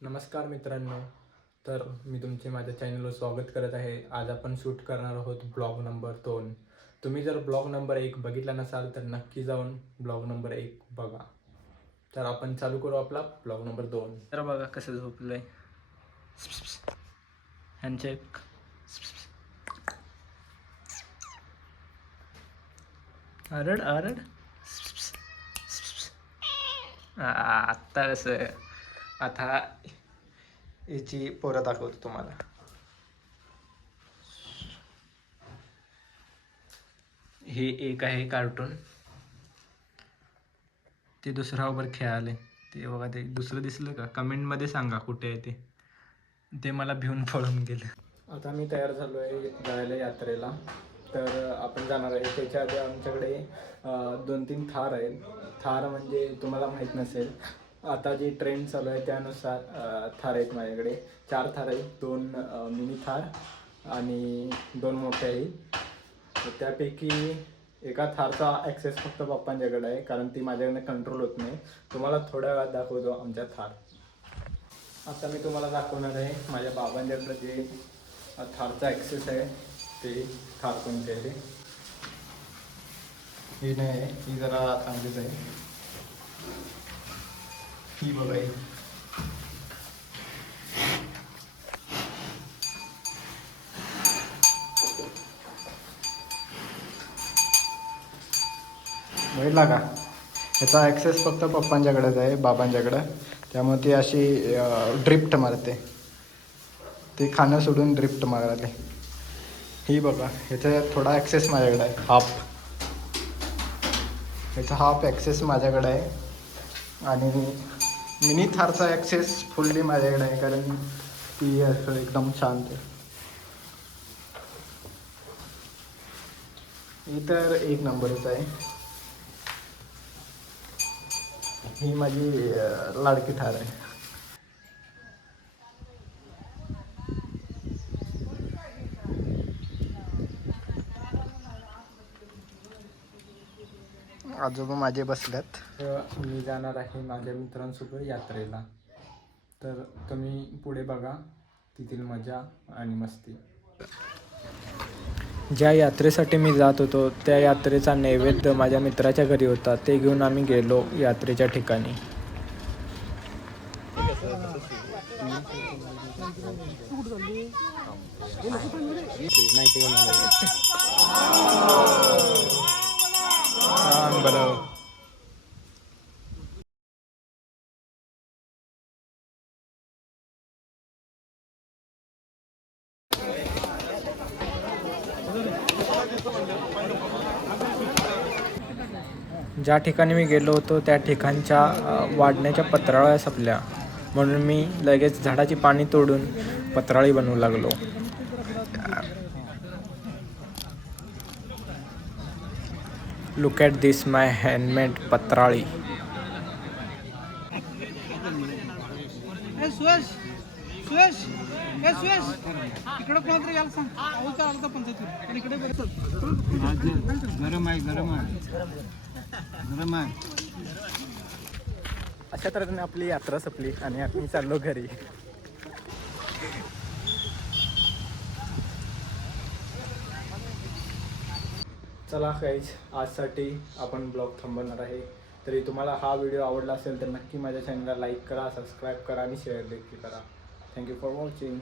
नमस्कार मित्रांनो. तर मी तुमचे माझ्या चॅनलवर स्वागत करत आहे. आज आपण शूट करणार आहोत ब्लॉग नंबर 2. तुम्ही जर ब्लॉग नंबर 1 बघितला नसाल तर नक्की जाऊन ब्लॉग नंबर 1 बघा. तर आपण चालू करू आपला ब्लॉग नंबर 2. तर बघा कसं झोपलंय. हँडशेक. आरड आरड. आत्ता कसं आता याची पोरं दाखवतो तुम्हाला. हे एक आहे कार्टून, ते दुसऱ्यावर खेळाले. ते बघा, ते दुसरं दिसलं का? कमेंटमध्ये सांगा कुठे आहे ते मला भिवून पळून गेलं. आता मी तयार झालो आहे जायला यात्रेला. तर आपण जाणार आहे. त्याच्या आधी आमच्याकडे 2-3 थार आहेत. थार म्हणजे तुम्हाला माहीत नसेल, आता जी ट्रेंड चालू आहे त्यानुसार थार आहेत माझ्याकडे. 4 थार आहेत. 2 मिनी थार आणि 2 मोठे आहेत. तर त्यापैकी एका थारचा ॲक्सेस फक्त पप्पांच्याकडे आहे, कारण ती माझ्याकडे कंट्रोल होत नाही. तुम्हाला थोड्या वेळात दाखवतो आमच्या थार. आता मी तुम्हाला दाखवणार आहे माझ्या बाबांच्याकडे जे थारचा ॲक्सेस आहे ते थार कोणते आहे. ही नाही आहे, ही जरा चांगलीच आहे. ही बघा, ही बघितला का? ह्याचा ॲक्सेस फक्त पप्पांच्याकडेच आहे, बाबांच्याकडं. त्यामुळे ती अशी ड्रिफ्ट मारते. ते खाणं सोडून ड्रिफ्ट मारायला. ही बघा, ह्याचा थोडा ॲक्सेस माझ्याकडे आहे, ह्याचा हाफ ॲक्सेस माझ्याकडे आहे. आणि मिनी थारचा ॲक्सेस फुल्ली माझ्याकडे आहे, कारण ती असं एकदम शांत आहे. ही तर एक नंबरच आहे. ही माझी लाडकी थार आहे. आजोबा माझे बसल्यात. मी जाणार आहे माझ्या मित्रांसोबत यात्रेला. तर तुम्ही पुढे बघा तिथील मजा आणि मस्ती. ज्या यात्रेसाठी मी जात होतो त्या यात्रेचा नैवेद्य माझ्या मित्राच्या घरी होता. ते घेऊन आम्ही गेलो यात्रेच्या ठिकाणी. ज्या ठिकाणी मी गेलो होतो त्या ठिकाणच्या वाढण्याच्या पत्रावळ्या संपल्या, म्हणून मी लगेच झाडाची पाणी तोडून पत्राळी बनवू लागलो. Look at this my handmade पत्राळी. इकडे कोणतरी यायला सांग. आलं तर पंचायत इकडे गरम आहे, गरम आहे, गरम आहे. अशा तऱ्हेने आपली यात्रा संपली आणि आम्ही चाललो घरी. चला गाईज, आजसाठी आपण ब्लॉग थांबवणार आहे. तरी तुम्हाला हा व्हिडिओ आवडला असेल तर नक्की माझ्या चॅनलला लाईक करा, सबस्क्राईब करा आणि शेअर देखील करा. Thank you for watching.